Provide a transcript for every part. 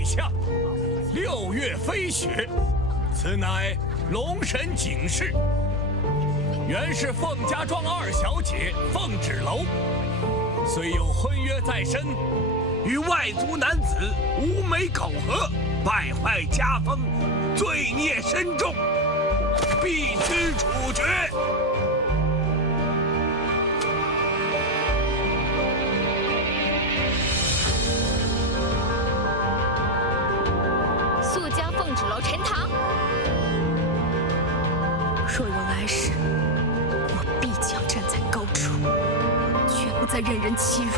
陛下，6月飞雪，此乃龙神警示。原是凤家庄2小姐凤芷楼，虽有婚约在身，与外族男子无媒苟合，败坏家风，罪孽深重，必须处决。 将凤芷楼沉塘。若有来世，我必将站在高处，绝不再任人欺辱。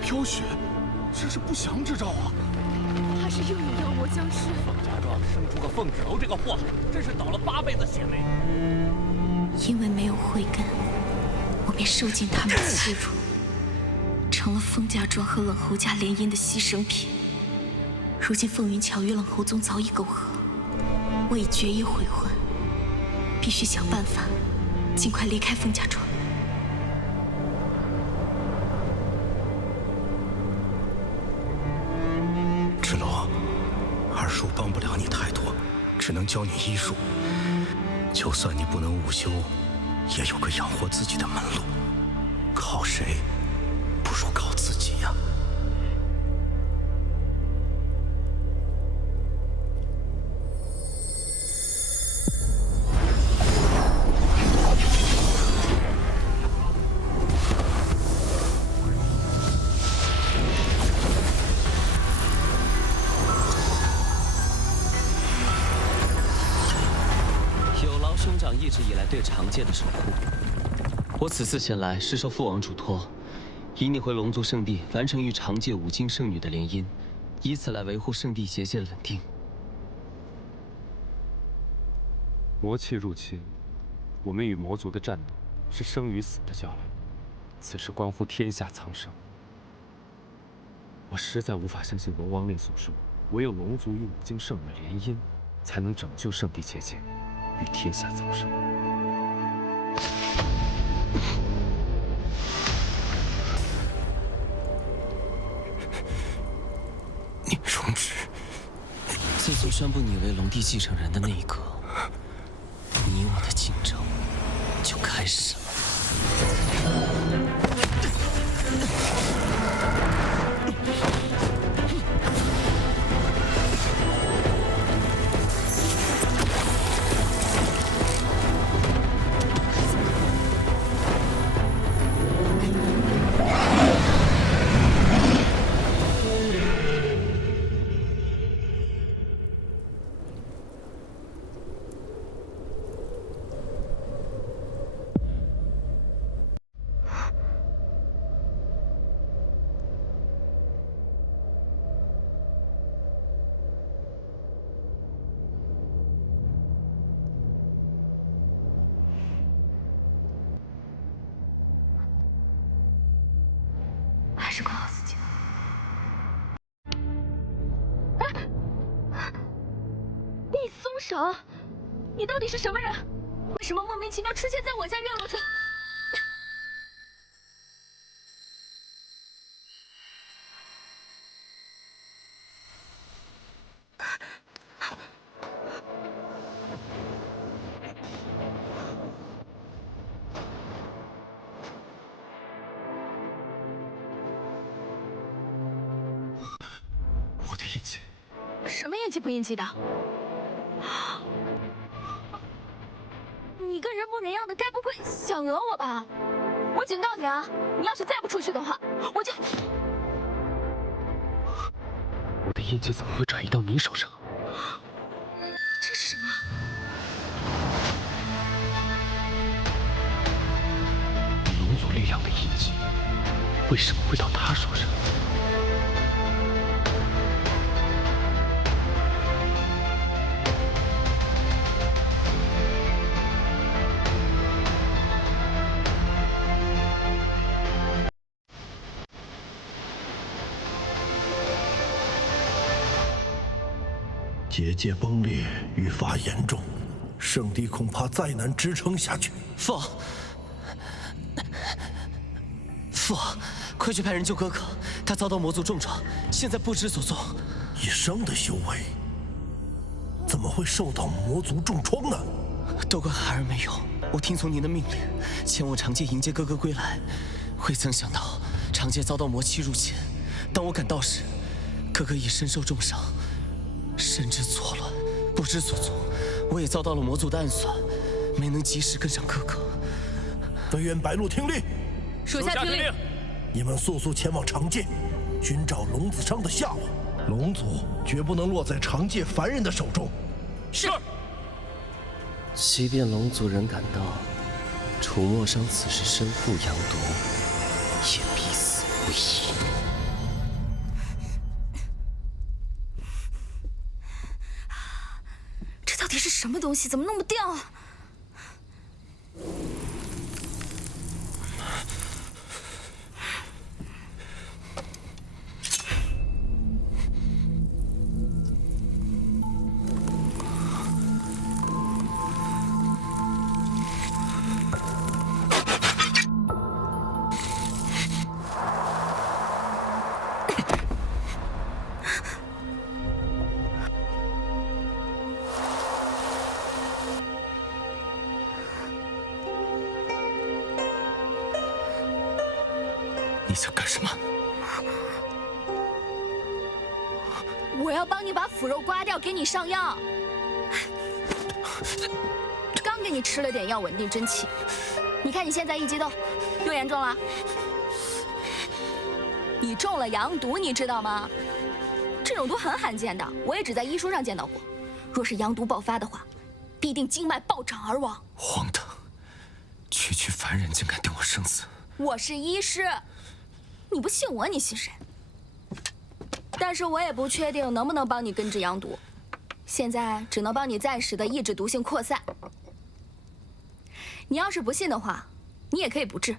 飘雪，这是不祥之兆啊！怕是又有妖魔僵尸。凤家庄生出个凤芷楼这个祸害，真是倒了8辈子血霉。因为没有慧根，我便受尽他们欺辱，成了凤家庄和冷侯家联姻的牺牲品。如今凤云桥与冷侯宗早已苟合，我已决意悔婚，必须想办法尽快离开凤家庄。 术帮不了你太多，只能教你医术。就算你不能悟修，也有个养活自己的门路。靠谁，不如靠自己呀。一直以来对长界的守护，我此次前来是受父王嘱托，引你回龙族圣地，完成与长界5金圣女的联姻，以此来维护圣地结界的稳定。魔气入侵，我们与魔族的战斗是生与死的较量，此事关乎天下苍生。我实在无法相信龙王令所说，唯有龙族与5金圣女联姻，才能拯救圣地结界。 与天下苍生。你容止！自从宣布你为龙帝继承人的那一刻，你我的竞争就开始了。 还是管好自己。你松手！你到底是什么人？为什么莫名其妙出现在我家院落村？我的印记。什么印记不印记的？你个人模人样的，该不会想讹我吧？我警告你啊，你要是再不出去的话，我就……我的印记怎么会转移到你手上？这是什么？龙族力量的印记，为什么会到他手上？结界崩裂，愈发严重，圣地恐怕再难支撑下去。父王，父王，快去派人救哥哥，他遭到魔族重创，现在不知所踪。一生的修为，怎么会受到魔族重创呢？都怪孩儿没用，我听从您的命令，前往长界迎接哥哥归来，未曾想到长界遭到魔气入侵。当我赶到时，哥哥已身受重伤，神志错乱，不知所踪。我也遭到了魔族的暗算，没能及时跟上哥哥。飞燕白鹿听令，属下听令。你们速速前往长界，寻找龙子商的下落。龙族绝不能落在长界凡人的手中。是。即便龙族人赶到，楚墨商此时身负阳毒，也必死无疑。这到底是什么东西？怎么弄不掉啊？你想干什么？我要帮你把腐肉刮掉，给你上药。刚给你吃了点药，稳定真气。你看你现在一激动，又严重了。你中了阳毒，你知道吗？这种毒很罕见的，我也只在医书上见到过。若是阳毒爆发的话，必定经脉暴涨而亡。荒唐！区区凡人竟敢定我生死！我是医师。你不信我，你信谁？但是我也不确定能不能帮你根治阳毒，现在只能帮你暂时的抑制毒性扩散。你要是不信的话，你也可以不治，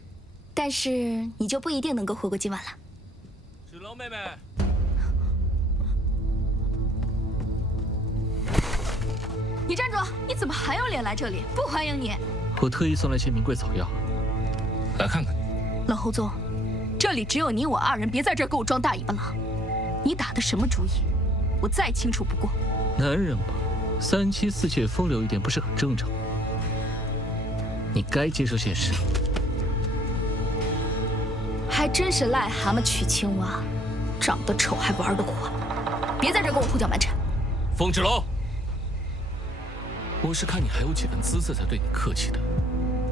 但是你就不一定能够活过今晚了。芷楼妹妹，你站住！你怎么还有脸来这里？不欢迎你！我特意送来些名贵草药，来看看。冷侯宗，这里只有你我二人，别在这儿给我装大尾巴狼。你打的什么主意？我再清楚不过。男人嘛，3妻4妾风流一点不是很正常？你该接受现实。还真是癞蛤蟆娶青蛙，长得丑还玩得火。别在这儿给我胡搅蛮缠。风芷楼，我是看你还有几分姿色才对你客气的，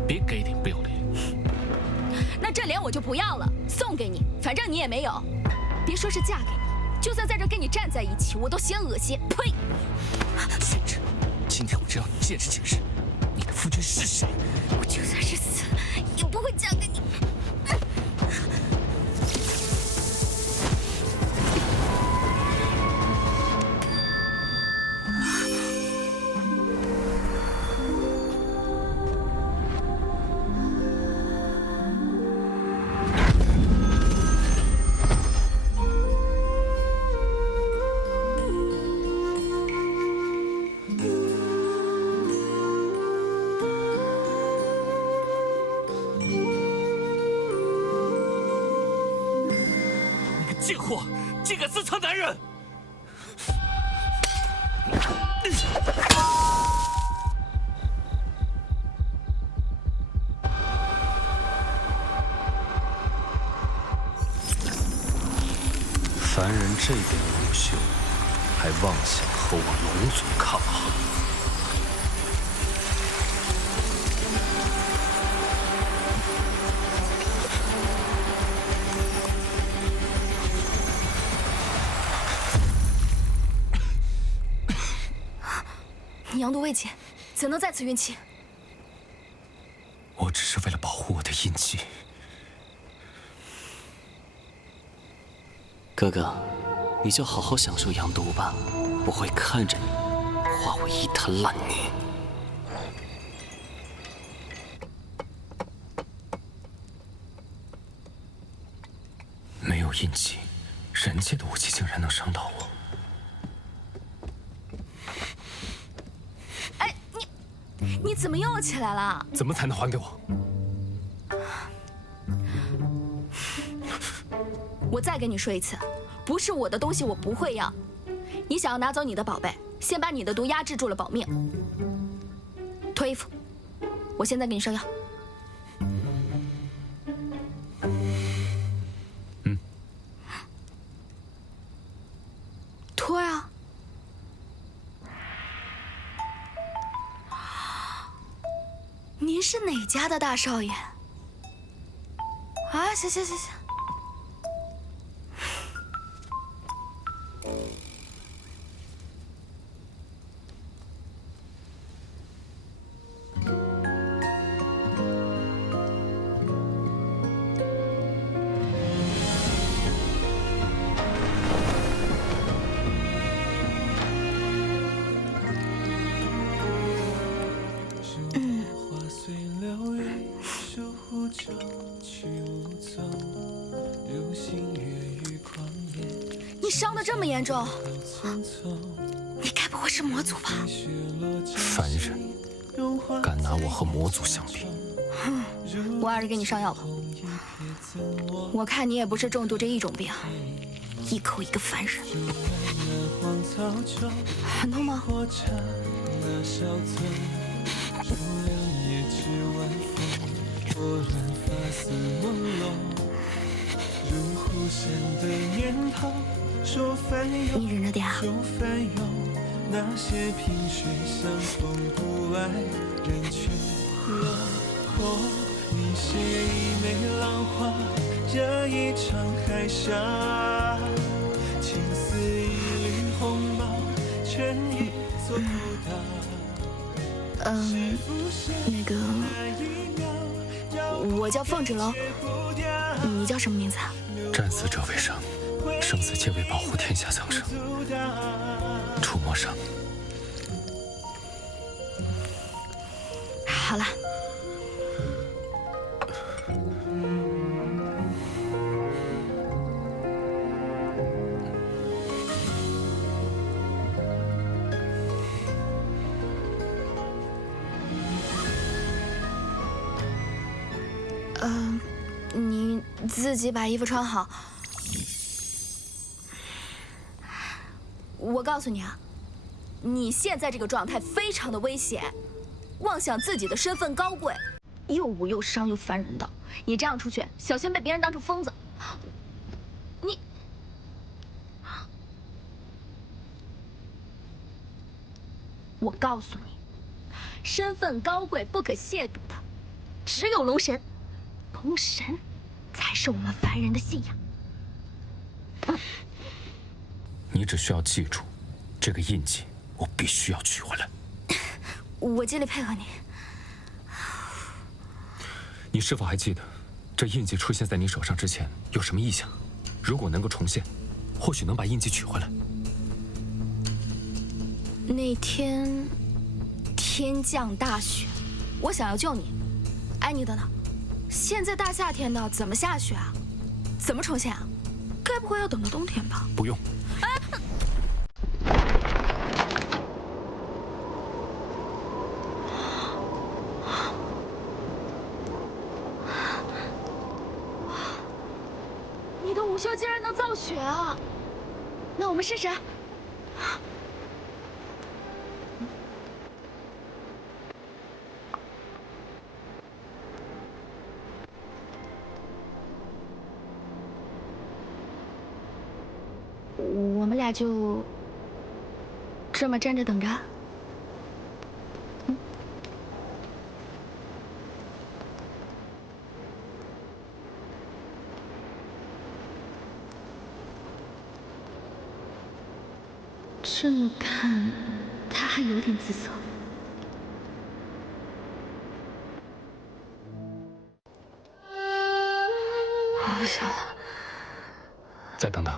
别给脸不要脸。那这脸我就不要了，送给你，反正你也没有。别说是嫁给你，就算在这跟你站在一起，我都嫌恶心。呸！宣旨，今天我就让你见识见识，你的夫君是谁。我就算是死，也不会嫁给你。贱货，竟敢私藏男人！凡人这边无修，还妄想和我龙族抗衡。你阳毒未解，怎能在此运气？我只是为了保护我的印记。哥哥，你就好好享受阳毒吧，我会看着你化为一滩烂泥。没有印记，人界的武器竟然能伤到我。哎，你怎么又起来了？怎么才能还给我？我再跟你说一次，不是我的东西我不会要。你想要拿走你的宝贝，先把你的毒压制住了保命。脱衣服，我现在给你上药。脱呀！您是哪家的大少爷？啊，行。你伤得这么严重，你该不会是魔族吧？凡人，敢拿我和魔族相比？我还是给你上药吧。我看你也不是重度这一种病，一口一个凡人。很痛吗？你忍着点啊。那个，我叫凤芷楼，你叫什么名字啊？战死者为生，生死皆为保护天下苍生。触摸上。好了。你自己把衣服穿好。我告诉你啊，你现在这个状态非常的危险，妄想自己的身份高贵，又武又伤又烦人的，你这样出去，小心被别人当成疯子。你，我告诉你，身份高贵不可亵渎的，只有龙神。龙神才是我们凡人的信仰。你只需要记住，这个印记我必须要取回来。我尽力配合你。你是否还记得，这印记出现在你手上之前有什么异象？如果能够重现，或许能把印记取回来。那天天降大雪，我想要救你，哎，你等等。现在大夏天的，怎么下雪啊？怎么重现啊？该不会要等到冬天吧？不用。你的午休竟然能造雪啊！那我们试试。我们俩就这么站着等着。这么看，他还有点姿色。我不想了。再等等。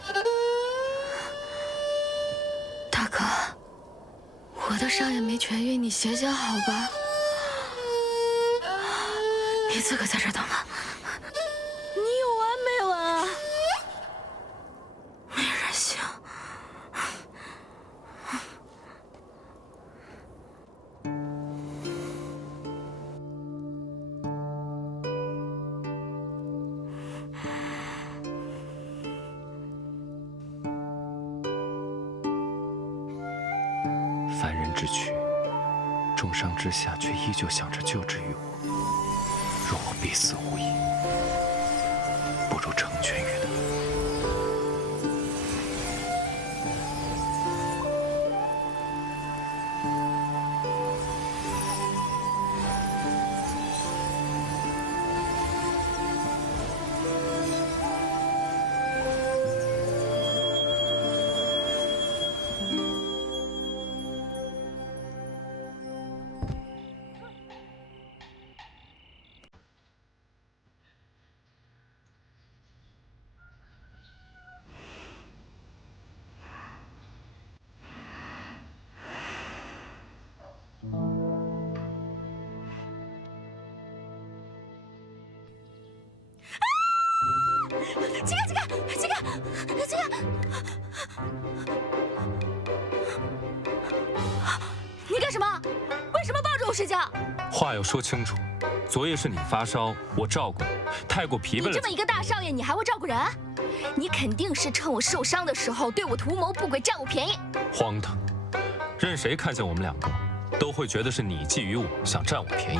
大哥，我的伤也没痊愈，你歇歇好吧？你自个在这等吧。你有完没完啊？没人性。凡人之躯，重伤之下却依旧想着救治于我，若我必死无疑，不如成全于他。你干什么？为什么抱着我睡觉？话要说清楚，昨夜是你发烧，我照顾你，太过疲惫了。你这么一个大少爷，你还会照顾人？你肯定是趁我受伤的时候对我图谋不轨，占我便宜。荒唐！任谁看见我们两个，都会觉得是你觊觎我，想占我便宜。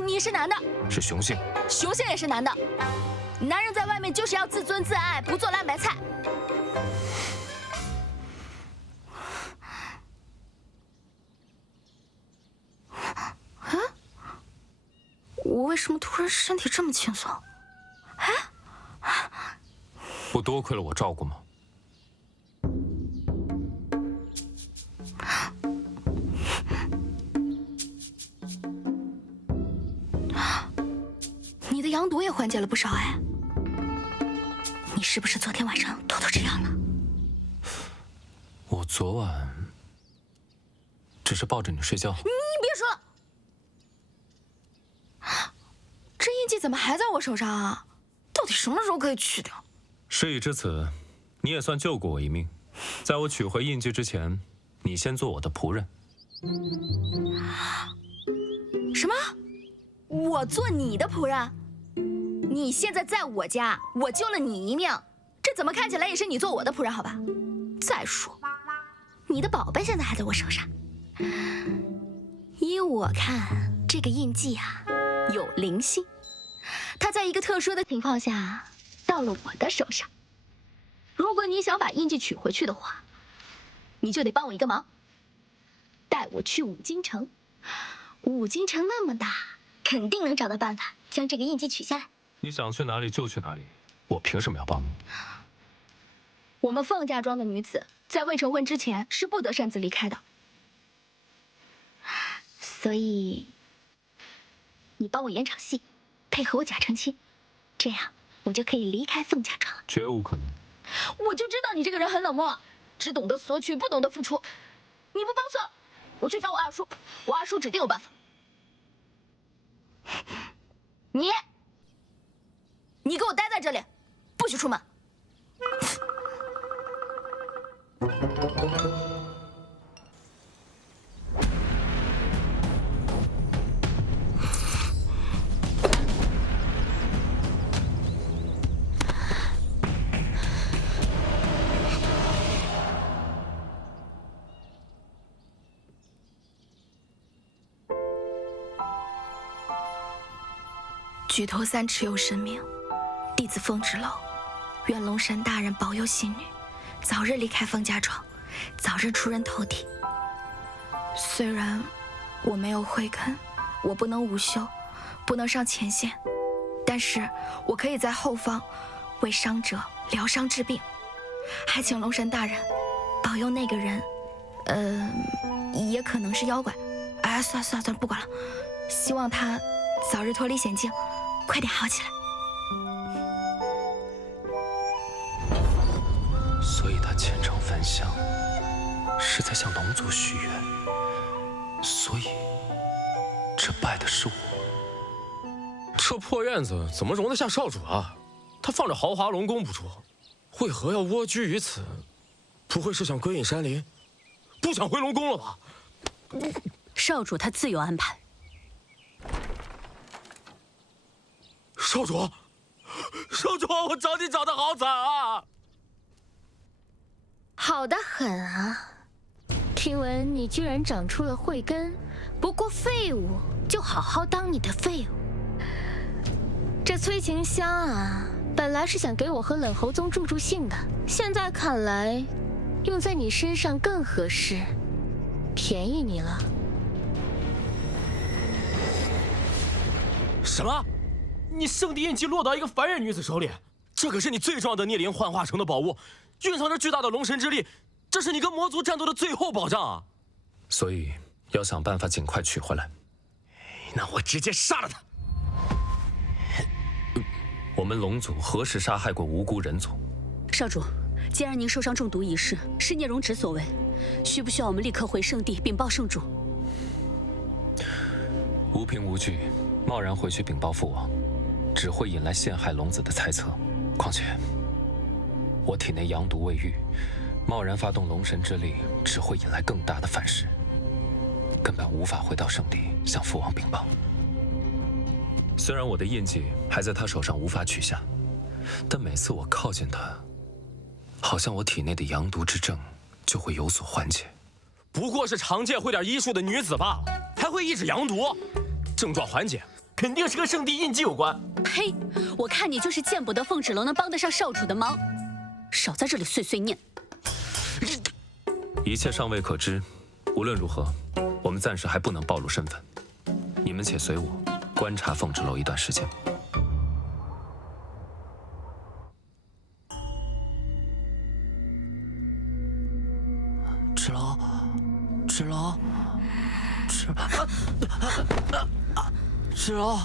你是男的，是雄性，雄性也是男的。男人在外面就是要自尊自爱，不做烂白菜。我为什么突然身体这么轻松？不多亏了我照顾吗？你的羊毒也缓解了不少哎。你是不是昨天晚上偷偷吃药了？我昨晚只是抱着你睡觉。你别说了，这印记怎么还在我手上啊？到底什么时候可以去掉？事已至此，你也算救过我一命。在我取回印记之前，你先做我的仆人。什么？我做你的仆人？你现在在我家，我救了你一命，这怎么看起来也是你做我的仆人，好吧？再说，你的宝贝现在还在我手上。依我看，这个印记啊，有灵性，它在一个特殊的情况下到了我的手上。如果你想把印记取回去的话，你就得帮我一个忙，带我去五京城。五京城那么大，肯定能找到办法将这个印记取下来。你想去哪里就去哪里，我凭什么要帮你？我们凤家庄的女子在未成婚之前是不得擅自离开的，所以你帮我演场戏，配合我假成亲，这样我就可以离开凤家庄。绝无可能。我就知道你这个人很冷漠，只懂得索取，不懂得付出。你不帮错，我去找我二叔，我二叔指定有办法。你给我待在这里，不许出门。举头三尺有神明，弟子风之楼愿龙神大人保佑信女早日离开凤家庄，早日出人头地。虽然我没有慧根，我不能午休，不能上前线，但是我可以在后方为伤者疗伤治病，还请龙神大人保佑那个人，也可能是妖怪。哎，算了，不管了。希望他早日脱离险境，快点好起来。所以他虔诚焚香，是在向龙族许愿。所以，这拜的是我。这破院子怎么容得下少主啊？他放着豪华龙宫不住，为何要蜗居于此？不会是想归隐山林，不想回龙宫了吧？少主他自有安排。少主，我找你找得好惨啊！好的很啊！听闻你居然长出了慧根，不过废物就好好当你的废物。这催情香啊，本来是想给我和冷侯宗助兴的，现在看来，用在你身上更合适，便宜你了。什么？你圣地印记落到一个凡人女子手里，这可是你最重要的孽灵幻化成的宝物，蕴藏着巨大的龙神之力，这是你跟魔族战斗的最后保障啊！所以要想办法尽快取回来。那我直接杀了他！我们龙族何时杀害过无辜人族？少主，既然您受伤中毒一事是聂荣芷所为，需不需要我们立刻回圣地禀报圣主？无凭无据，贸然回去禀报父王，只会引来陷害龙子的猜测。况且，我体内阳毒未愈，贸然发动龙神之力，只会引来更大的反噬，根本无法回到圣地向父王禀报。虽然我的印记还在他手上无法取下，但每次我靠近他，好像我体内的阳毒之症就会有所缓解。不过是常见会点医术的女子罢了，还会抑制阳毒，症状缓解肯定是跟圣地印记有关。呸！我看你就是见不得凤芷楼能帮得上少主的忙，少在这里碎碎念。一切尚未可知，无论如何，我们暂时还不能暴露身份。你们且随我观察凤芷楼一段时间。芷楼，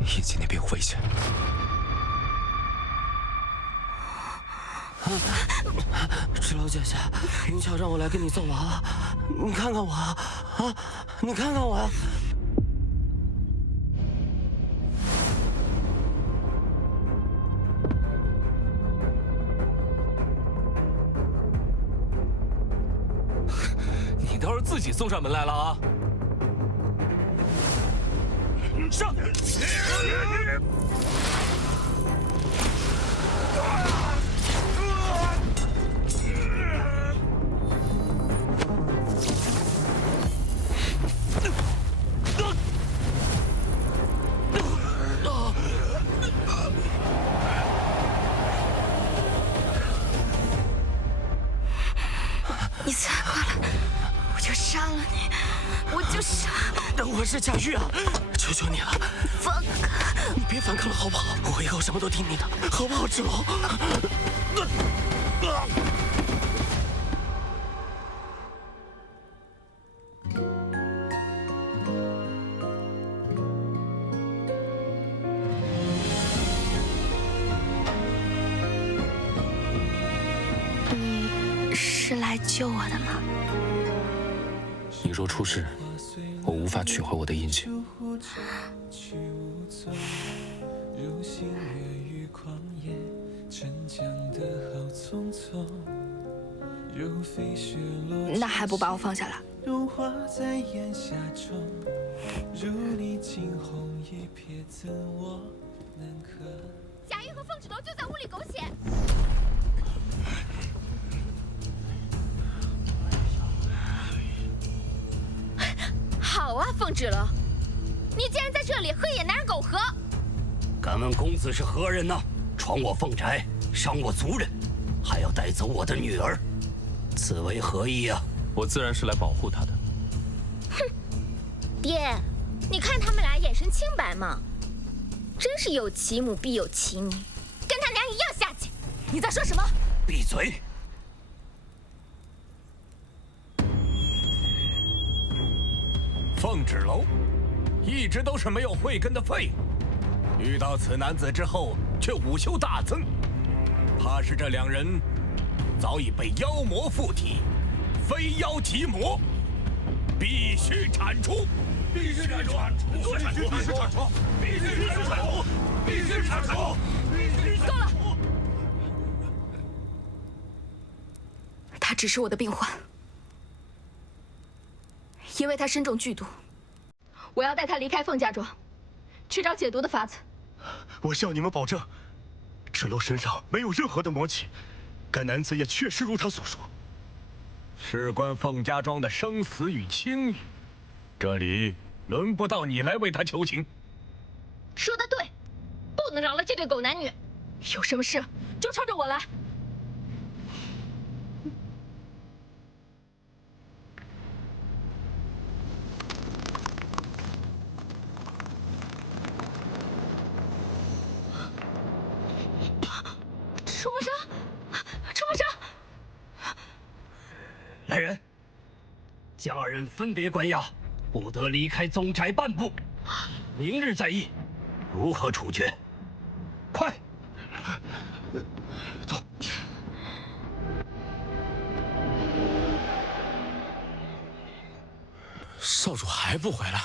印记那边有危险。芷楼姐姐，云巧让我来跟你送娃，你看看我啊，你看看我呀。你倒是自己送上门来了啊！上！你再过来，我就杀了你！我就杀！我是贾玉啊，求求你了，放开！你别反抗了好不好？我以后什么都听你的，好不好，芷楼？你是来救我的吗？你若出事，我无法取回我的印记。那还不把我放下来？贾玉和凤芷楼就在屋里狗血。好啊，凤芷楼，你竟然在这里和野男人苟合！敢问公子是何人呢？闯我凤宅，伤我族人，还要带走我的女儿，此为何意啊？我自然是来保护她的。哼，爹，你看他们俩眼神清白吗？真是有其母必有其女，跟他娘一样下贱！你在说什么？闭嘴！凤芷楼一直都是没有慧根的废物，遇到此男子之后却武修大增，怕是这两人早已被妖魔附体，非妖即魔，必须铲除！必须铲除！必须铲除！必须铲除！必须铲除！必须铲除！够了！他只是我的病患，因为他身中剧毒，我要带他离开凤家庄，去找解毒的法子。我向你们保证，芷楼身上没有任何的魔气，该男子也确实如他所说。事关凤家庄的生死与清誉，这里轮不到你来为他求情。说得对，不能饶了这对狗男女。有什么事就冲着我来。出魔生，出魔生！来人，将二人分别关押，不得离开宗宅半步。明日再议，如何处决？快！走。少主还不回来，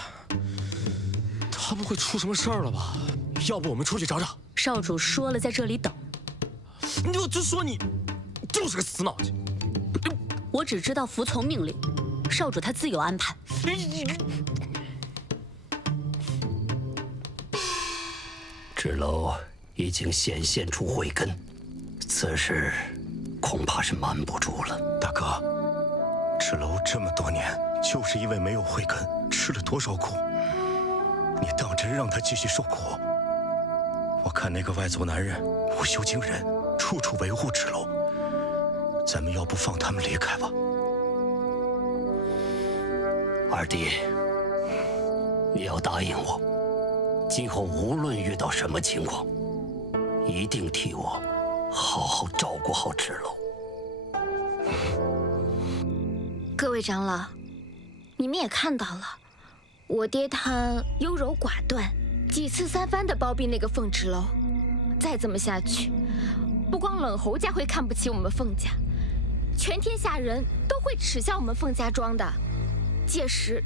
他不会出什么事儿了吧？要不我们出去找找？少主说了，在这里等。我就说你就是个死脑筋。我只知道服从命令，少主他自有安排。芷楼已经显现出慧根，此事恐怕是瞒不住了。大哥，芷楼这么多年就是因为没有慧根，吃了多少苦？你当真让他继续受苦？我看那个外族男人无修惊人，处处维护芷楼，咱们要不放他们离开吧？二弟，你要答应我，今后无论遇到什么情况，一定替我好好照顾好芷楼。各位长老，你们也看到了，我爹他优柔寡断，几次三番的包庇那个凤芷楼。再这么下去，不光冷侯家会看不起我们凤家，全天下人都会耻笑我们凤家庄的。届时，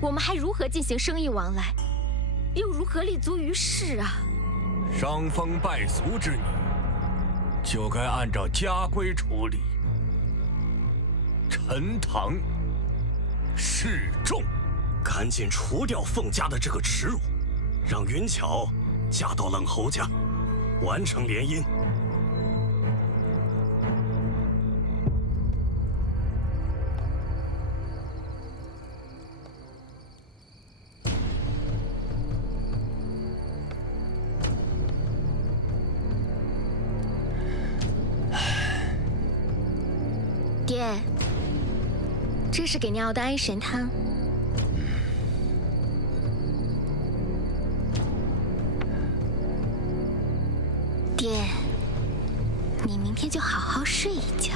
我们还如何进行生意往来，又如何立足于世啊？伤风败俗之女，就该按照家规处理。陈塘示众，赶紧除掉凤家的这个耻辱，让云巧嫁到冷侯家，完成联姻。爹，这是给你熬的安神汤。爹，你明天就好好睡一觉。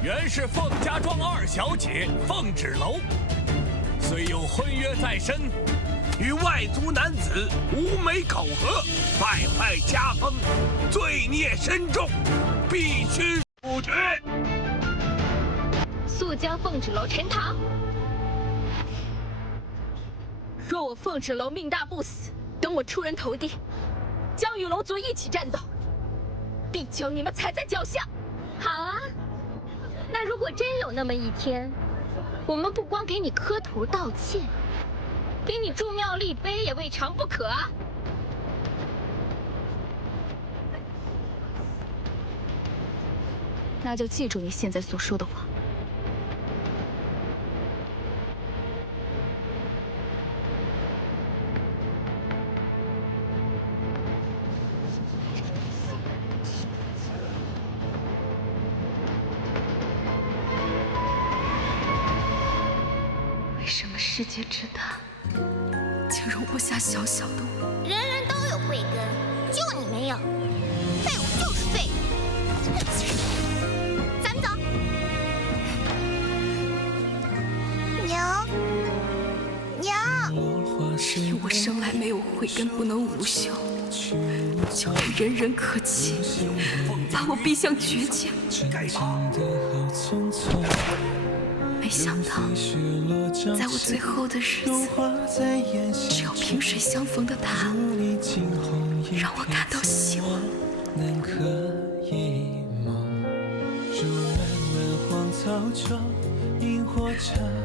原是凤家庄二小姐凤芷楼，虽有婚约在身，与外族男子无媒苟合，败坏家风，罪孽深重，必须处决。速将凤芷楼沉塘。若我凤芷楼命大不死，等我出人头地，将与龙族一起战斗，必将你们踩在脚下。好啊，那如果真有那么一天，我们不光给你磕头道歉，给你筑庙立碑也未尝不可啊。那就记住你现在所说的话。为什么世界之大，竟容不下小小的我？人人都有慧根，就你没有。废物就是废物。咱们走。娘，娘。是因我生来没有慧根，不能无修，就被人人可欺，把我逼向绝境。没想到，在我最后的日子，只有萍水相逢的他，让我感到希望。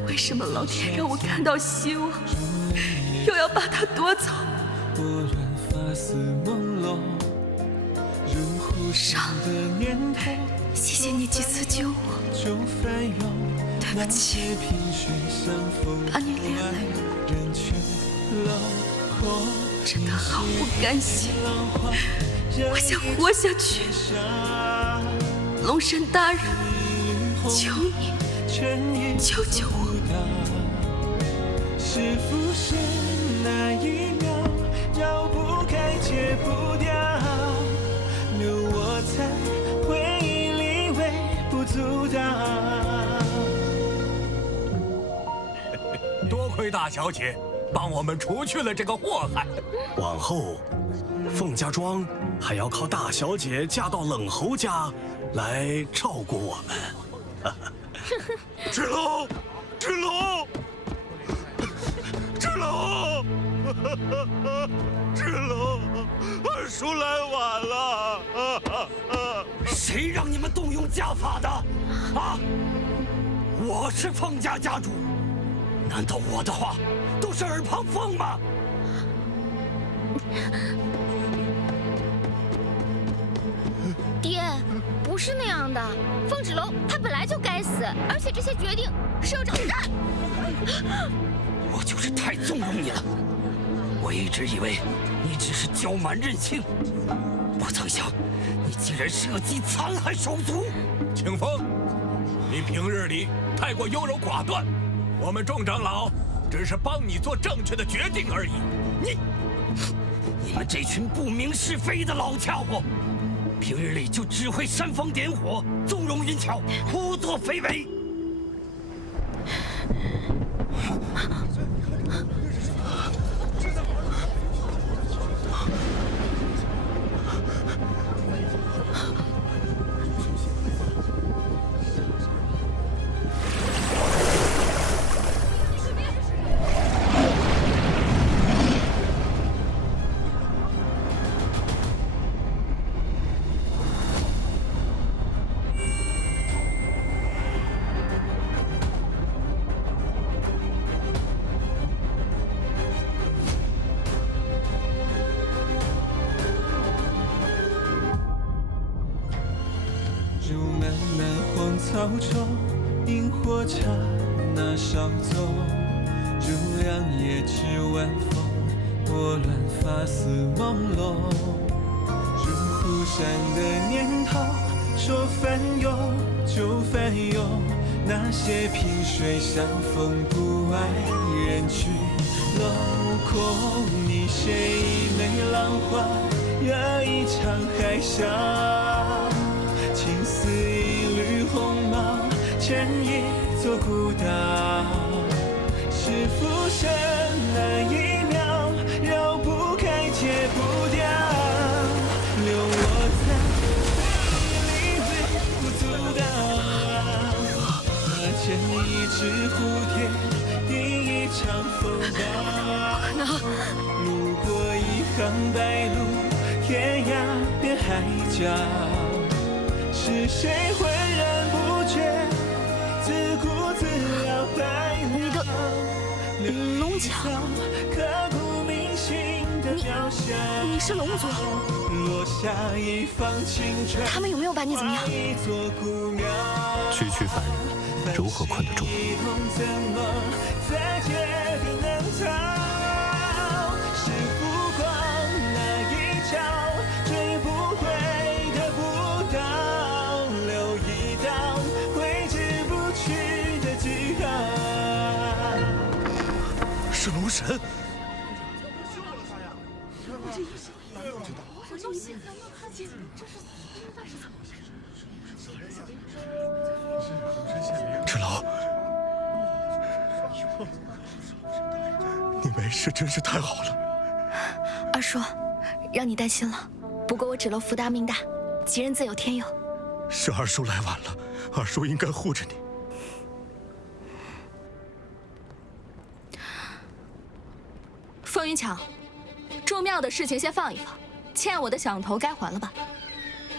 为什么老天让我看到希望，又要把它夺走？上，谢谢你几次救我。对不起，把你连累了，真的好不甘心。我想活下去，龙神大人，求你救救我。是不是那一秒绕不开戒不掉，留我在回忆里微不足道。多亏大小姐帮我们除去了这个祸害，往后凤家庄还要靠大小姐嫁到冷侯家来照顾我们。芷龙，芷龙，芷龙，芷龙，二叔来晚了。谁让你们动用家法的？啊！我是凤家家主，难道我的话都是耳旁风吗？爹，不是那样的。凤芷楼他本来就该死，而且这些决定是由这……我就是太纵容你了。我一直以为你只是骄蛮任性，不曾想你竟然设计残害手足。清风，你平日里太过优柔寡断，我们众长老只是帮你做正确的决定而已。你们这群不明是非的老家伙，平日里就只会煽风点火、纵容淫巧、胡作非为。草中，萤火刹那稍纵，如两夜之晚风，拨乱发丝朦胧。如忽闪的念头，说翻涌就翻涌，那些萍水相逢不爱人去楼空。你写一枚浪花，惹一场海啸，情似一缕鸿毛，牵一座孤岛。是浮生那一秒，绕不开，戒不掉，留我在回忆里微不足道。牵一只蝴蝶，迎一场风暴。路过一行白鹭，天涯变海角。是谁浑然不觉，自顾自摇摆。你的龙角，刻骨铭心的你是龙族？他们有没有把你怎么样？区区凡人，如何困得住？是龙神。 芷楼，你没事真是太好了。二叔，让你担心了。不过我芷楼福大命大，吉人自有天佑。是二叔来晚了，二叔应该护着你。风云桥，住庙的事情先放一放，欠我的响头该还了吧？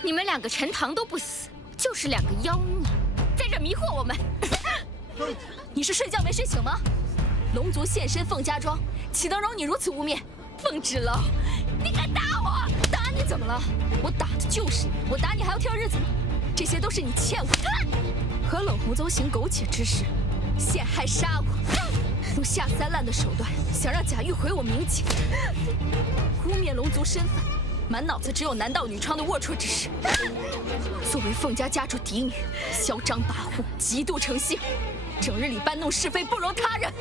你们两个陈塘都不死，就是两个妖孽，在这迷惑我们。你是睡觉没睡醒吗？龙族现身凤家庄，岂能容你如此污蔑？凤芷楼，你敢打我？打你怎么了？我打的就是你，我打你还要挑日子吗？这些都是你欠我的。和冷湖宗行苟且之事，陷害杀我，用下三滥的手段想让贾玉毁我名节，污蔑龙族身份，满脑子只有男盗女娼的龌龊之事。作为凤家家主嫡女，嚣张跋扈，极度成性，整日里搬弄是非，不容他人。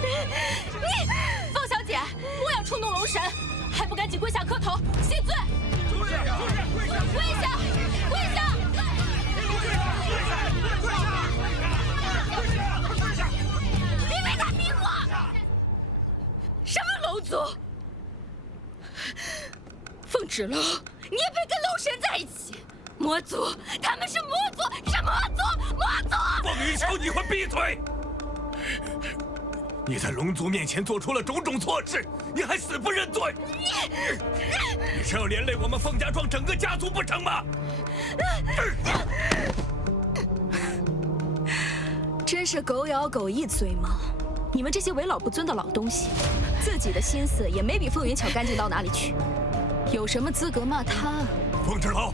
你，凤小姐，莫要触怒龙神，还不赶紧跪下磕头谢罪！跪下！跪下！你为他迷惑！什么龙族？凤芷楼，你也配跟龙神在一起？魔族，他们是魔族，是魔族，魔族！凤羽求你快闭嘴！你在龙族面前做出了种种错事，你还死不认罪？你是要连累我们凤家庄整个家族不成吗？真是狗咬狗一嘴毛！你们这些为老不尊的老东西，自己的心思也没比凤云巧干净到哪里去，有什么资格骂他啊？凤芷楼，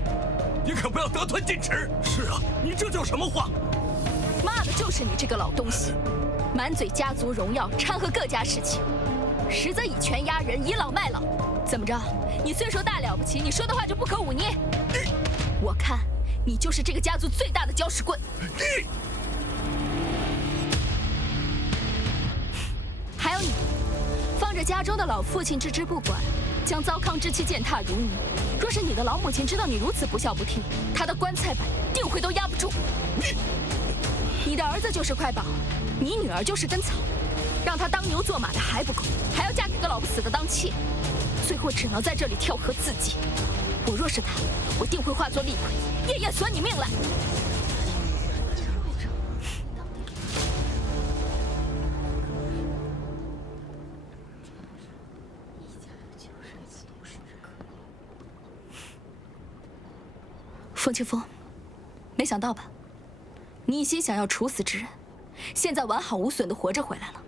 你可不要得寸进尺！是啊，你这叫什么话？骂的就是你这个老东西，满嘴家族荣耀，掺和各家事情，实则以权压人，倚老卖老。怎么着？你虽说大了不起，你说的话就不可忤逆？我看你就是这个家族最大的搅屎棍。还有你，放着家中的老父亲置之不管，将糟糠之妻践踏如泥。若是你的老母亲知道你如此不孝不悌，她的棺材板定会都压不住。你的儿子就是块宝，你女儿就是根草，让她当牛做马的还不够，还要嫁给个老不死的当妾，最后只能在这里跳河自尽。我若是他，我定会化作厉鬼，夜夜索你命来。凤清风，没想到吧？你一心想要处死之人，现在完好无损的活着回来了，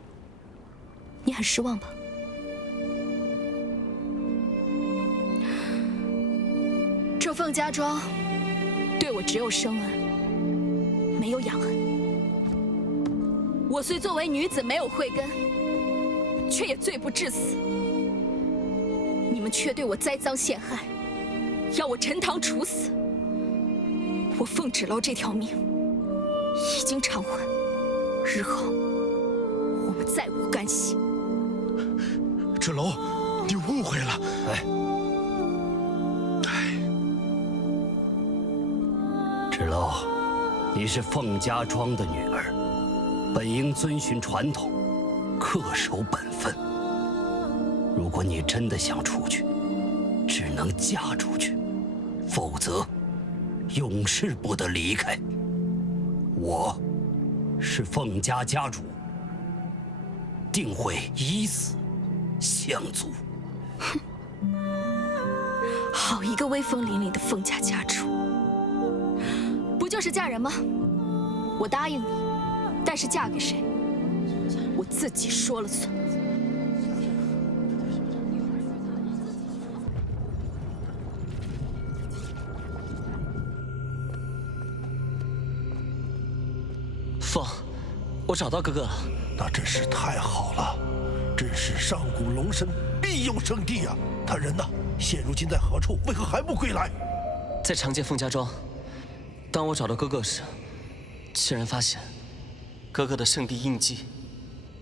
你很失望吧？这凤家庄对我只有生恩，没有养恩。我虽作为女子没有慧根，却也罪不至死。你们却对我栽赃陷害，要我陈塘处死。我凤芷楼这条命已经偿还，日后我们再无干系。芷楼，你误会了。芷楼，你是凤家庄的女儿，本应遵循传统，恪守本分。如果你真的想出去，只能嫁出去，否则永世不得离开。我是凤家家主，定会以死相阻。哼，好一个威风凛凛的凤家家主！不就是嫁人吗？我答应你，但是嫁给谁，我自己说了算。父，我找到哥哥了。那真是太好了，真是上古龙神必有圣地啊！他人呢？现如今在何处？为何还不归来？在长界凤家庄。当我找到哥哥时，竟然发现哥哥的圣地印记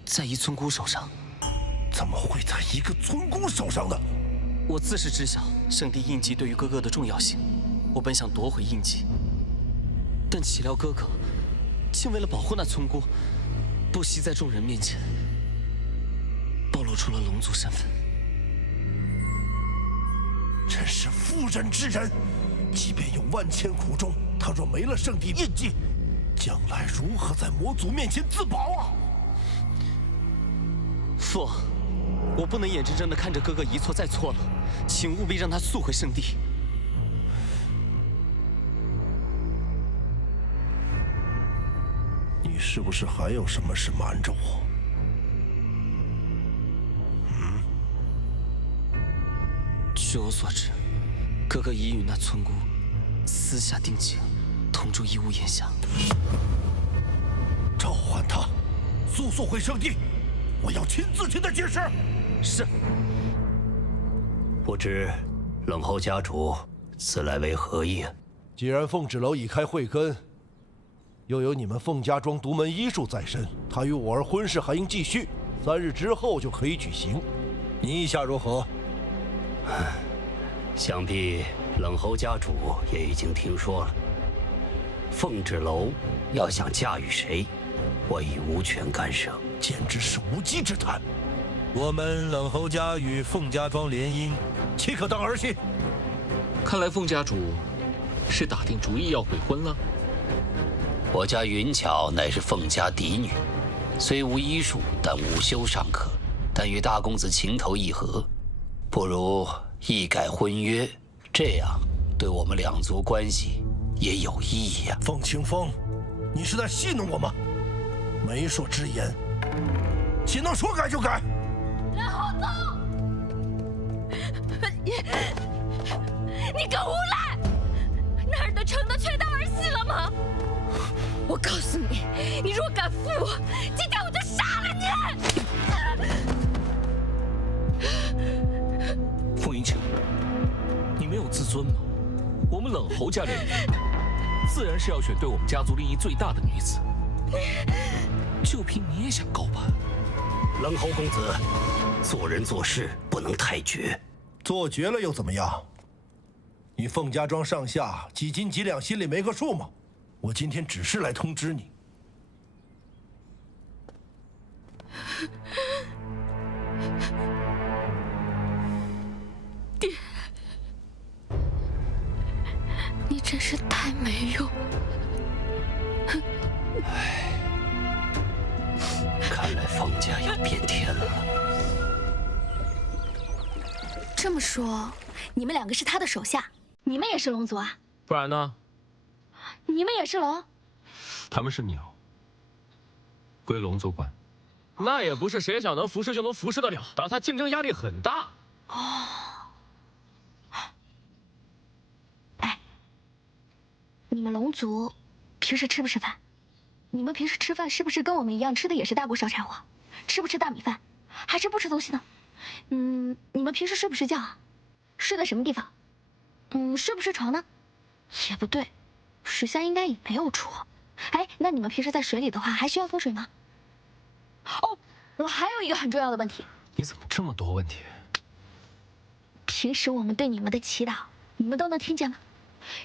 在一村姑手上。怎么会在一个村姑手上呢？我自是知晓圣地印记对于哥哥的重要性，我本想夺回印记，但岂料哥哥竟为了保护那村姑，不惜在众人面前暴露出了龙族身份。真是妇人之仁！即便有万千苦衷，他若没了圣地印记，将来如何在魔族面前自保啊？父，我不能眼睁睁地看着哥哥一错再错了，请务必让他速回圣地。你是不是还有什么事瞒着我？据我所知，哥哥已与那村姑私下定情，同住一屋檐下。召唤他，速速回圣地，我要亲自听他解释。是。不知冷侯家主此来为何意？既然凤纸楼已开慧根，又有你们凤家庄独门医术在身，他与我儿婚事还应继续，3日之后就可以举行。你意下如何？想必冷侯家主也已经听说了。凤纸楼要想嫁与谁，我已无权干涉，简直是无稽之谈。我们冷侯家与凤家庄联姻，岂可当儿戏？看来凤家主是打定主意要悔婚了。我家云巧乃是凤家嫡女，虽无医术，但午休尚可。但与大公子情投意合，不如一改婚约，这样对我们两族关系也有意义呀。凤清风，你是在戏弄我吗？媒妁之言，岂能说改就改？然后走！你个无赖！哪儿的成的全当儿戏了吗？我告诉你，你若敢负我，今天我就杀了你！凤云清，你没有自尊吗？我们冷侯家联姻，自然是要选对我们家族利益最大的女子。就凭你也想高攀？冷侯公子，做人做事不能太绝。做绝了又怎么样？你凤家庄上下几斤几两，心里没个数吗？我今天只是来通知你。爹，你真是太没用了。看来凤家要变天了。这么说，你们两个是他的手下，你们也是龙族啊？不然呢？你们也是龙？他们是鸟，归龙族管。那也不是谁想能服侍就能服侍得了的，他竞争压力很大。哦。哎，你们龙族平时吃不吃饭？你们平时吃饭是不是跟我们一样吃的也是大锅烧柴火？吃不吃大米饭？还是不吃东西呢？你们平时睡不睡觉啊？睡在什么地方？睡不睡床呢？也不对，水下应该也没有床。哎，那你们平时在水里的话，还需要风水吗？哦，我还有一个很重要的问题。你怎么这么多问题？平时我们对你们的祈祷，你们都能听见吗？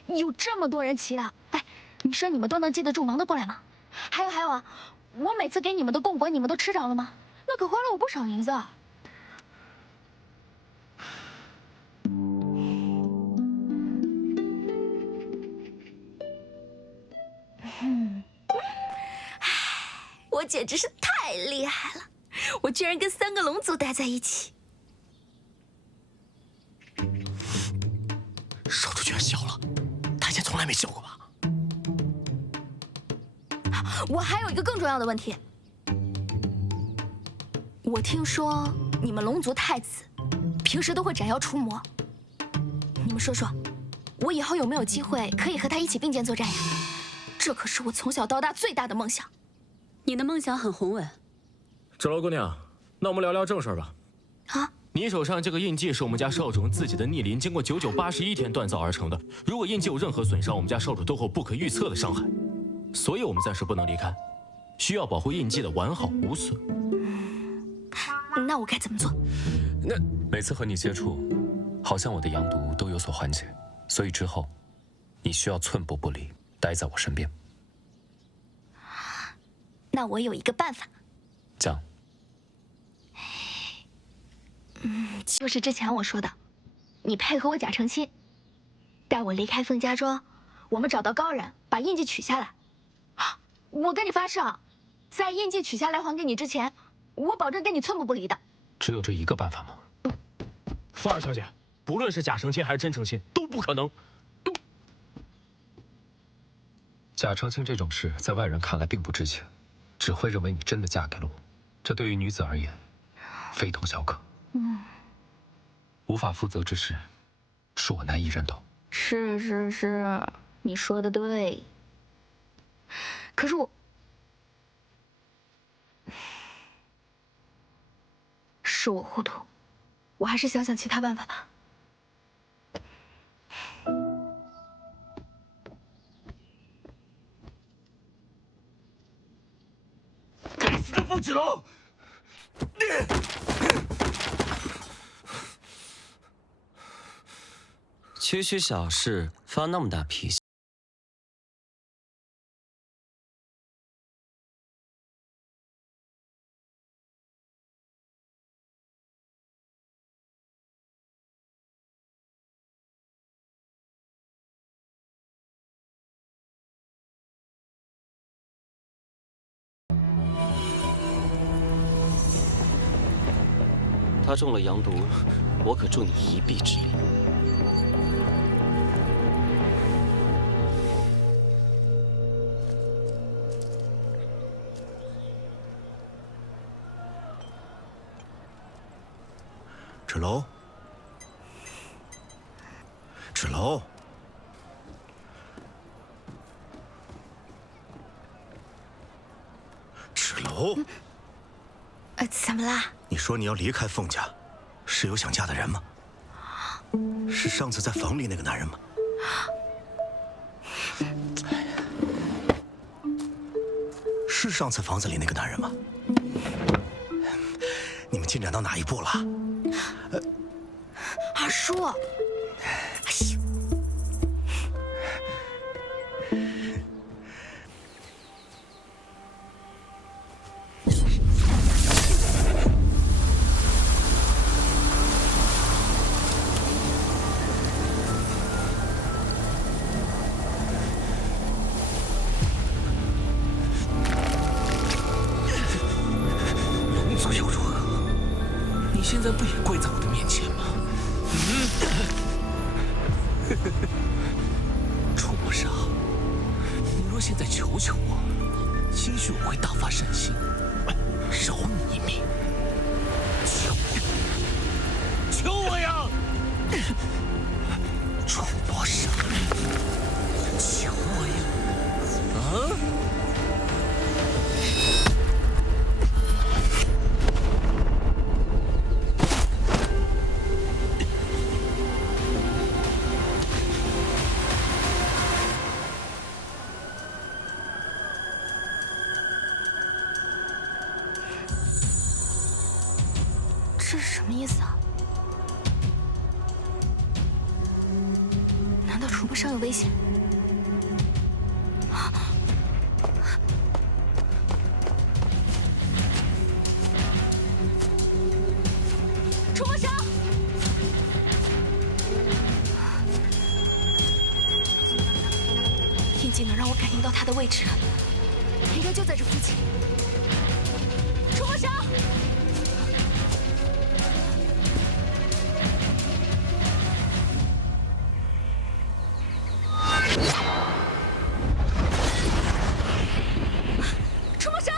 有这么多人祈祷，哎，你说你们都能记得住，忙得过来吗？还有啊，我每次给你们的供果，你们都吃着了吗？那可花了我不少银子啊。我简直是太厉害了！我居然跟3个龙族待在一起。少主居然笑了，他以前从来没笑过吧？我还有一个更重要的问题。我听说你们龙族太子平时都会斩妖除魔，你们说说，我以后有没有机会可以和他一起并肩作战呀？这可是我从小到大最大的梦想。你的梦想很宏伟。芷楼姑娘，那我们聊聊正事吧。啊？你手上这个印记是我们家少主用自己的逆鳞经过9981天锻造而成的。如果印记有任何损伤，我们家少主都会有不可预测的伤害，所以我们暂时不能离开，需要保护印记的完好无损。那我该怎么做？每次和你接触，好像我的阳毒都有所缓解，所以之后你需要寸步不离，待在我身边。那我有一个办法。讲。就是之前我说的，你配合我假成亲，带我离开凤家庄，我们找到高人，把印记取下来。我跟你发誓啊，在印记取下来还给你之前，我保证跟你寸步不离的。只有这一个办法吗？凤儿小姐，不论是假成亲还是真成亲，都不可能。假成亲这种事，在外人看来并不值钱，只会认为你真的嫁给了我。这对于女子而言，非同小可。无法负责之事，是我难以认同。是，你说的对。可是是我糊涂，我还是想想其他办法吧。该死的凤芷楼！区区小事，发那么大脾气。他中了阳毒，我可助你一臂之力。芷楼，芷楼，芷楼，怎么啦？你说你要离开凤家，是有想嫁的人吗？是上次在房里那个男人吗？是上次房子里那个男人吗？你们进展到哪一步了？二叔，龙族又如何？你现在不也跪在我的面前吗？楚墨杀，你若现在求求我，兴许我会大发善心，饶你一命。求我呀！楚墨杀，求我呀！啊！这是什么意思啊？难道楚墨伤有危险？楚墨伤！印记能让我感应到他的位置，应该就在这附近。楚墨伤！楚墨伤！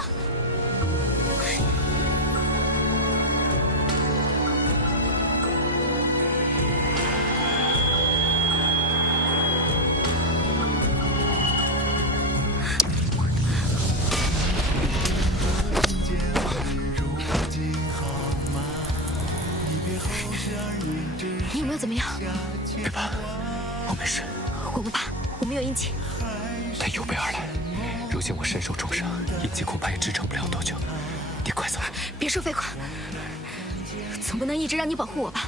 你有没有怎么样？别怕，我没事。我不怕，我们有印记。他有备而来，如今我身受重伤，印记恐怕也支撑不了多久。你快走！别说废话，总不能一直让你保护我吧？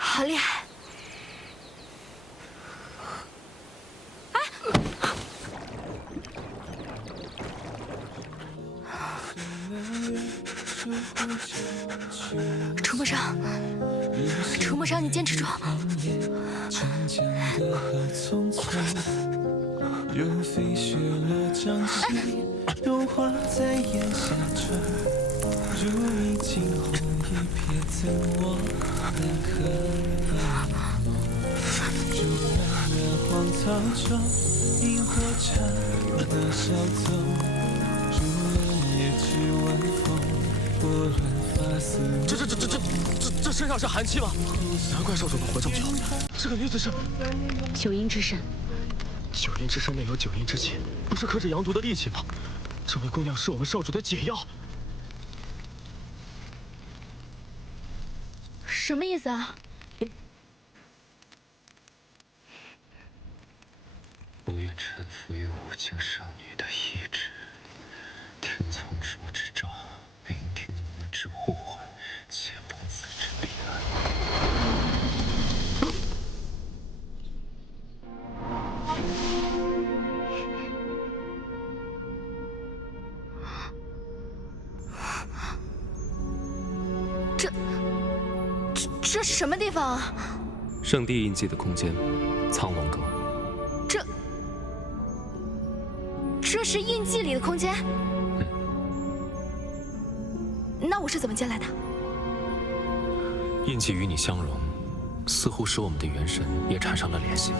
好厉害！楚墨生，楚墨生，你坚持住！萤火刹那小走，竹篮叶枝晚风，拨乱发丝。这身上是寒气吗？难怪少主能活这么久。这个女子是九阴之身。九阴之身内有九阴之气，不是克制阳毒的利器吗？这位姑娘是我们少主的解药。什么意思啊？不愿臣服于五境圣女的意志，听从主之诏，聆听我之呼唤，且不自知彼岸。这是什么地方啊？圣地印记的空间，苍龙阁。这是印记里的空间？那我是怎么进来的？印记与你相融，似乎使我们的元神也产生了联系。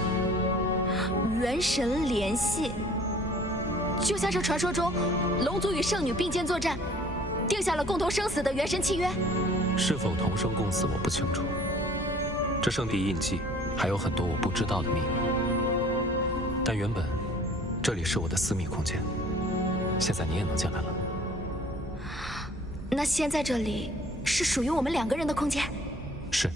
元神联系，就像是传说中龙族与圣女并肩作战，定下了共同生死的元神契约。是否同生共死，我不清楚。这圣地印记还有很多我不知道的秘密，但原本这里是我的私密空间，现在你也能进来了。那现在这里是属于我们两个人的空间？是。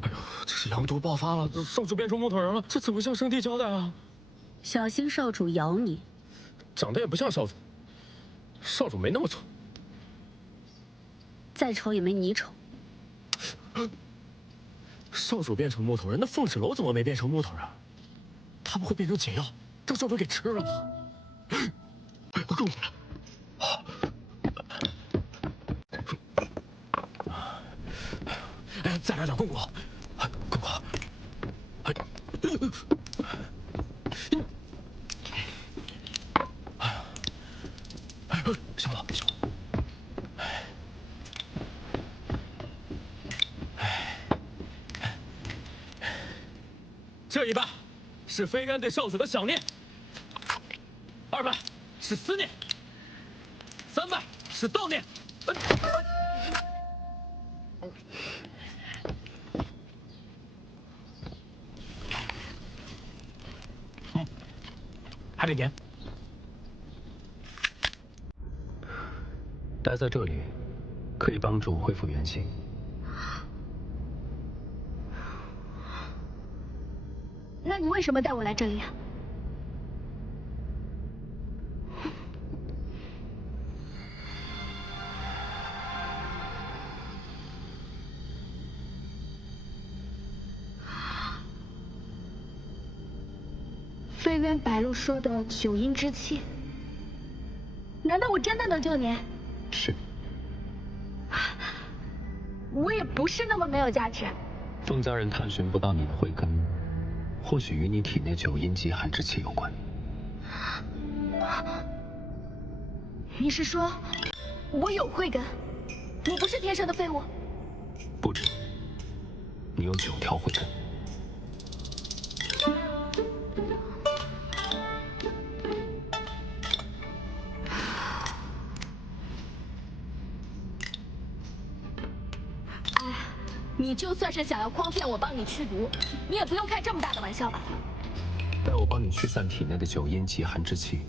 哎呦，这是阳毒爆发了，少主变成木头人了，这怎么向圣地交代啊？小心少主咬你。长得也不像少主，少主没那么丑。再丑也没你丑。少主变成木头人，那凤纸楼怎么没变成木头人？他不会变成解药，让少主给吃了吧？我更哎，再来点功果，功果。行了，行了。这一半是飞渊对少主的想念，2半是思念，3半是悼念。还得点。待在这里，可以帮助恢复元气。那你为什么带我来这里啊？飞渊白鹿说的九阴之气？难道我真的能救您？是。我也不是那么没有价值。凤家人探寻不到你的慧根，或许与你体内九阴极寒之气有关。你是说，我有慧根？我不是天生的废物？不止，你有9条慧根。你就算是想要诓骗我帮你去毒，你也不用开这么大的玩笑吧？待我帮你驱散体内的九阴极寒之气，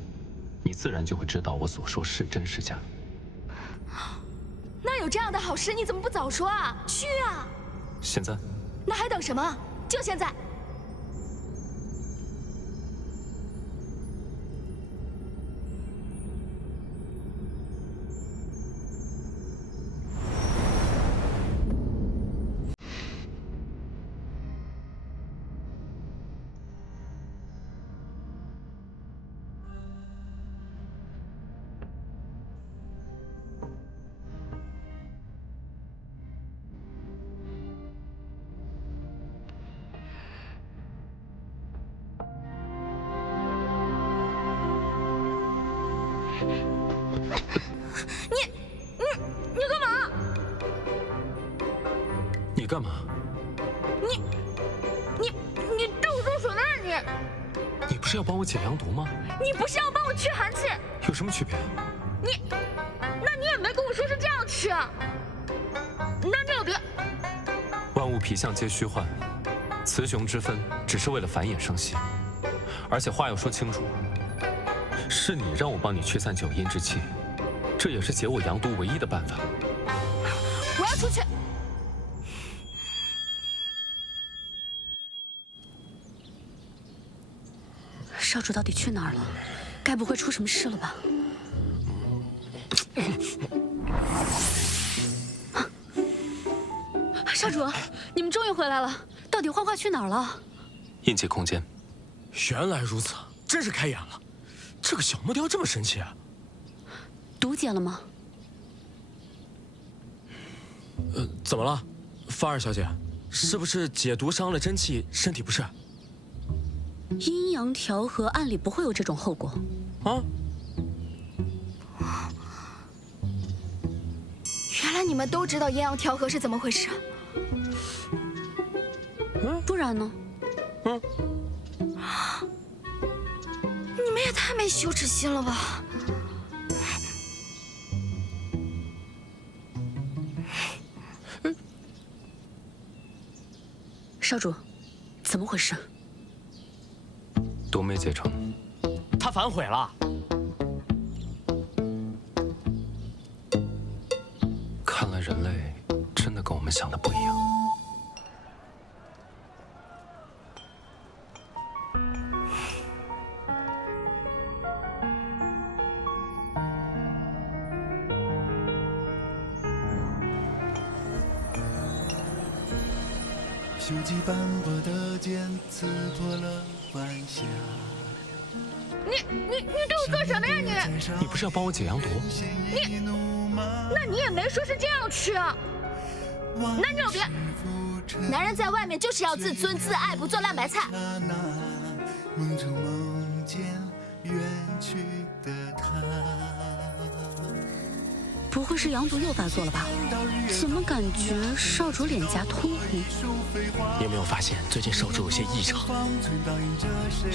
你自然就会知道我所说是真是假。那有这样的好事，你怎么不早说啊？去啊！现在？那还等什么？就现在！你干嘛？你干嘛？你动手手呢？你不是要帮我解阳毒吗？你不是要帮我驱寒气？有什么区别？那你也没跟我说是这样吃啊？那这个别。万物皮相皆虚幻，雌雄之分只是为了繁衍生息。而且话要说清楚，是你让我帮你驱散九阴之气，这也是解我阳毒唯一的办法。我要出去。少主到底去哪儿了？该不会出什么事了吧？少主，你们终于回来了！到底幻化去哪儿了？印记空间。原来如此，真是开眼了。这个小木雕这么神奇啊！毒解了吗？怎么了，芳儿小姐？是不是解毒伤了真气，身体不适？阴阳调和，按理不会有这种后果。啊？原来你们都知道阴阳调和是怎么回事。不然呢？你们也太没羞耻心了吧！少主，怎么回事？毒没解成，他反悔了。看来人类真的跟我们想的不一样。锈迹斑驳的剑刺破了晚霞。你对我做什么呀你？你不是要帮我解阳毒？那你也没说是这样吃啊。那就别。男人在外面就是要自尊自爱，不做烂白菜。梦中梦见远去的他。不会是阳毒又发作了吧？怎么感觉少主脸颊通红？你有没有发现最近少主有些异常？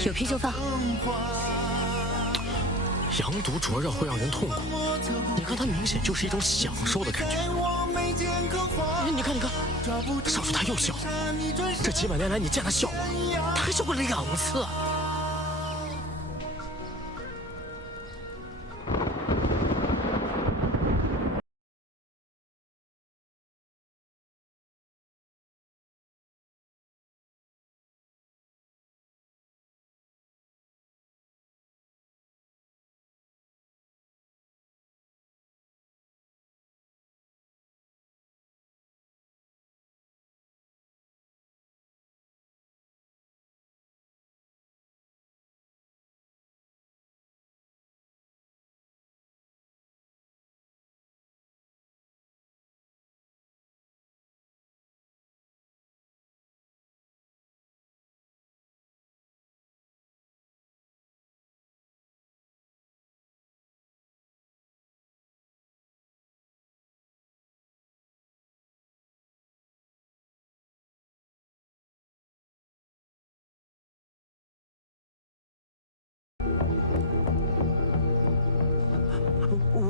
有屁就放。阳毒灼热会让人痛苦，你看他明显就是一种享受的感觉。你看，少主他又笑，这几百年来你见他笑过，他还笑过2次。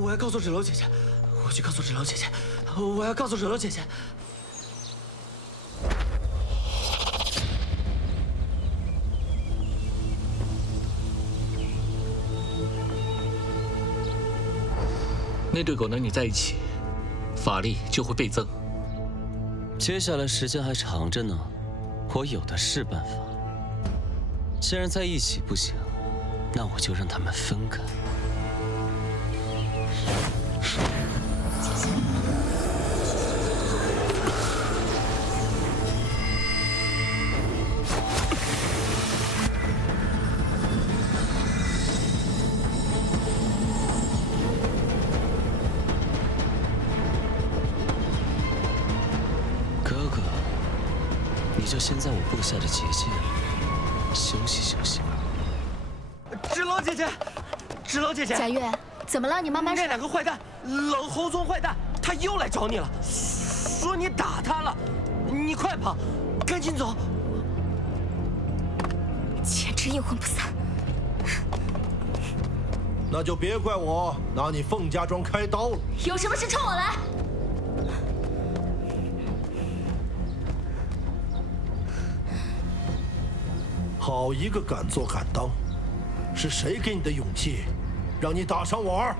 我要告诉芷楼姐姐，我去告诉芷楼姐姐，我要告诉芷楼姐姐。那对狗男女在一起，法力就会倍增。接下来时间还长着呢，我有的是办法。既然在一起不行，那我就让他们分开。哥哥，你就先在我布下的结界里休息休息。芷楼姐姐，芷楼姐姐，贾月，怎么了？你慢慢说。那两个坏蛋，冷侯宗坏蛋，他又来找你了，说你打他了，你快跑，赶紧走。简直阴魂不散。那就别怪我拿你凤家庄开刀了。有什么事冲我来。好一个敢做敢当！是谁给你的勇气，让你打伤我儿？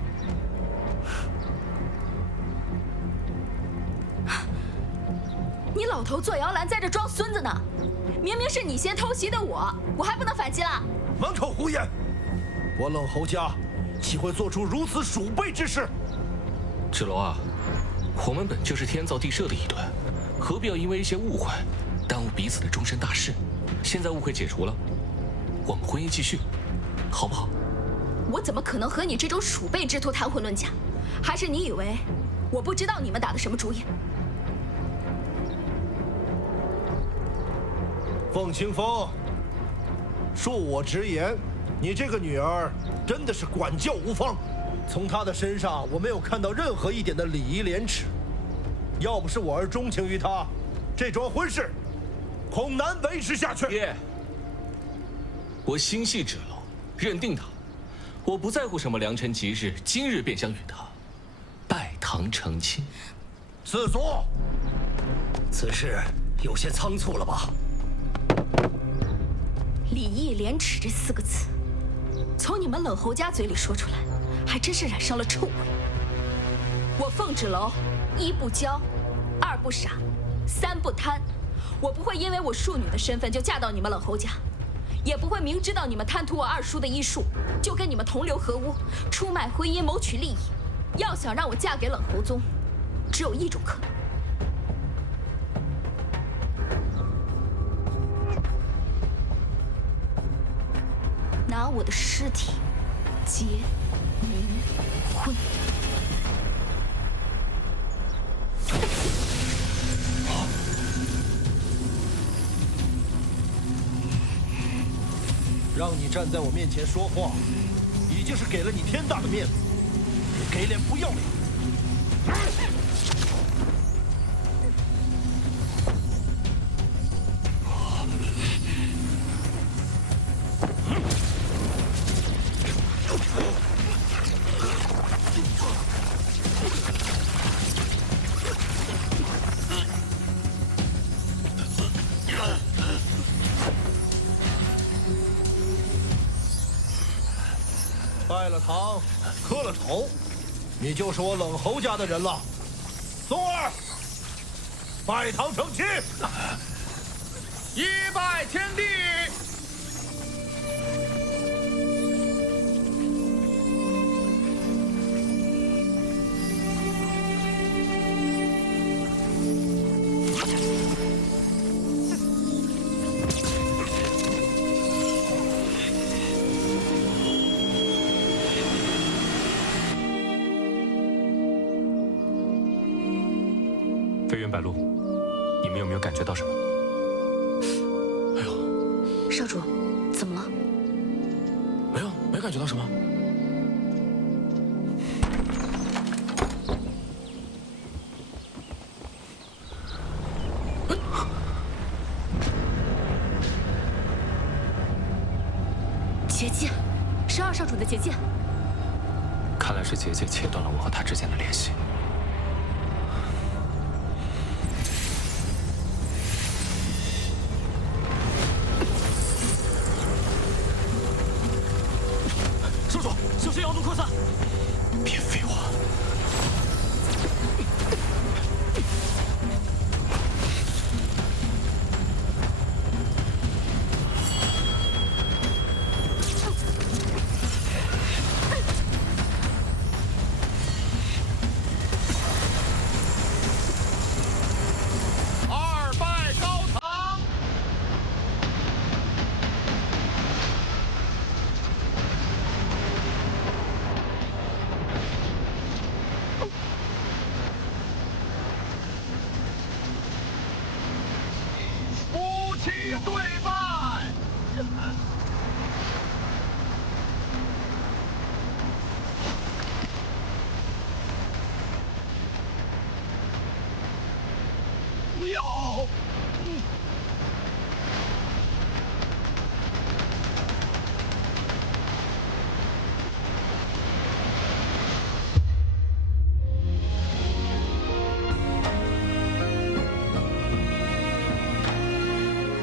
你老头坐摇篮在这装孙子呢！明明是你先偷袭的我还不能反击了？满口胡言！我冷侯家岂会做出如此鼠辈之事？芷楼啊，我们本就是天造地设的一对，何必要因为一些误会，耽误彼此的终身大事？现在误会解除了，我们婚姻继续，好不好？我怎么可能和你这种鼠辈之徒谈婚论嫁？还是你以为我不知道你们打的什么主意？凤清风，恕我直言，你这个女儿真的是管教无方。从她的身上，我没有看到任何一点的礼仪廉耻。要不是我儿钟情于她，这桩婚事恐难维持下去。爹，我心系芷楼，认定她，我不在乎什么良辰吉日，今日便想与她拜堂成亲。四祖，此事有些仓促了吧？礼义廉耻这4个字，从你们冷侯家嘴里说出来，还真是染上了臭味。我凤芷楼，一不骄，二不傻，三不贪。我不会因为我庶女的身份就嫁到你们冷侯家，也不会明知道你们贪图我二叔的医术，就跟你们同流合污，出卖婚姻谋取利益。要想让我嫁给冷侯宗，只有一种可能。拿我的尸体结冥婚。让你站在我面前说话，已经是给了你天大的面子，你给脸不要脸！拜了堂，磕了头，你就是我冷侯家的人了。宗儿，拜堂成亲，一拜天地。飞云白鹿，你们有没有感觉到什么？哎呦，少主，怎么了？没有，没感觉到什么。结界，12少主的结界。看看来是结界切断了我和他之间的联系。少主，小心妖毒扩散！别废话。 不要！